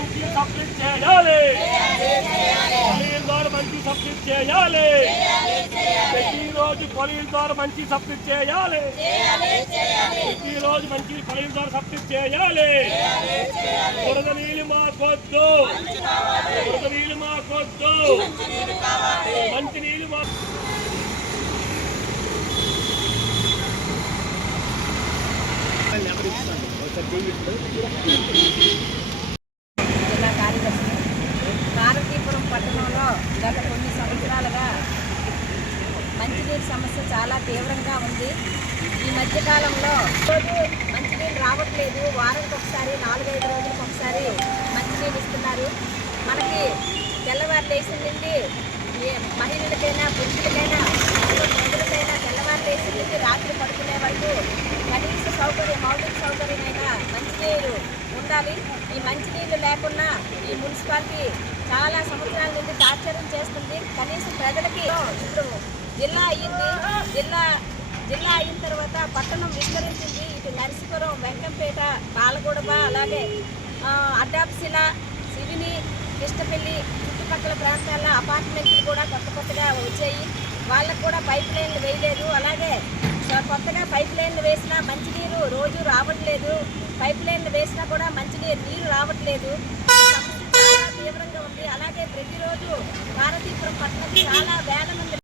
మంత్రి సబ్మిట్ చేయాలి పొలీల్ ద్వారా మంచి సబ్మిట్ చేయాలి ప్రతిరోజు పొలీల్ ద్వారా మంచి సబ్మిట్ చేయాలి ప్రతిరోజు మంచి పొలీల్ ద్వారా సబ్మిట్ చేయాలి బురద నీళ్ళు మాకొద్దు బురద నీళ్ళు మాకొద్దు మంచి నీళ్ళు మాకు నెంబర్ ఇస్తాను ఒకసారి గత కొన్ని సంవత్సరాలుగా మంచినీటి సమస్య చాలా తీవ్రంగా ఉంది. ఈ మధ్యకాలంలో రోజు మంచినీళ్ళు రావట్లేదు. వారానికి ఒకసారి నాలుగైదు రోజులకు ఒకసారి మంచినీళ్ళు ఇస్తున్నారు. మనకి తెల్లవారు లేచిన నుండి మహిళలకైనా పురుషులకైనా ప్రజలకైనా తెల్లవారు లేచిన నుండి రాత్రి పడుకునే వరకు కనీస సౌకర్యం మౌలిక సౌకర్యమైన ఉండాలి ఈ మంచినీళ్ళు లేకుండా ఈ మున్సిపాలిటీ చాలా సంవత్సరాల నుండి టార్చరం చేస్తుంది. కనీసం ప్రజలకి ఇప్పుడు జిల్లా అయ్యింది జిల్లా జిల్లా అయిన తర్వాత పట్టణం విస్తరించింది. ఇటు నరసీపురం వెంకంపేట పాలగూడబ అలాగే ఆ, అడ్డాప్శిల సివిని చుట్టుపక్కల ప్రాంతాల్లో అపార్ట్మెంట్లు కూడా కొత్త కొత్తగా వచ్చాయి. వాళ్ళకు కూడా పైప్ లైన్ వేయలేదు అలాగే సో కొత్తగా పైప్ లైన్లు వేసినా మంచినీరు రోజు రావట్లేదు. పైప్ లైన్లు వేసినా కూడా మంచినీరు నీరు రావట్లేదు. సమస్య చాలా తీవ్రంగా ఉంది. అలాగే ప్రతిరోజు భారతీపురం పట్టణం చాలా వేల మంది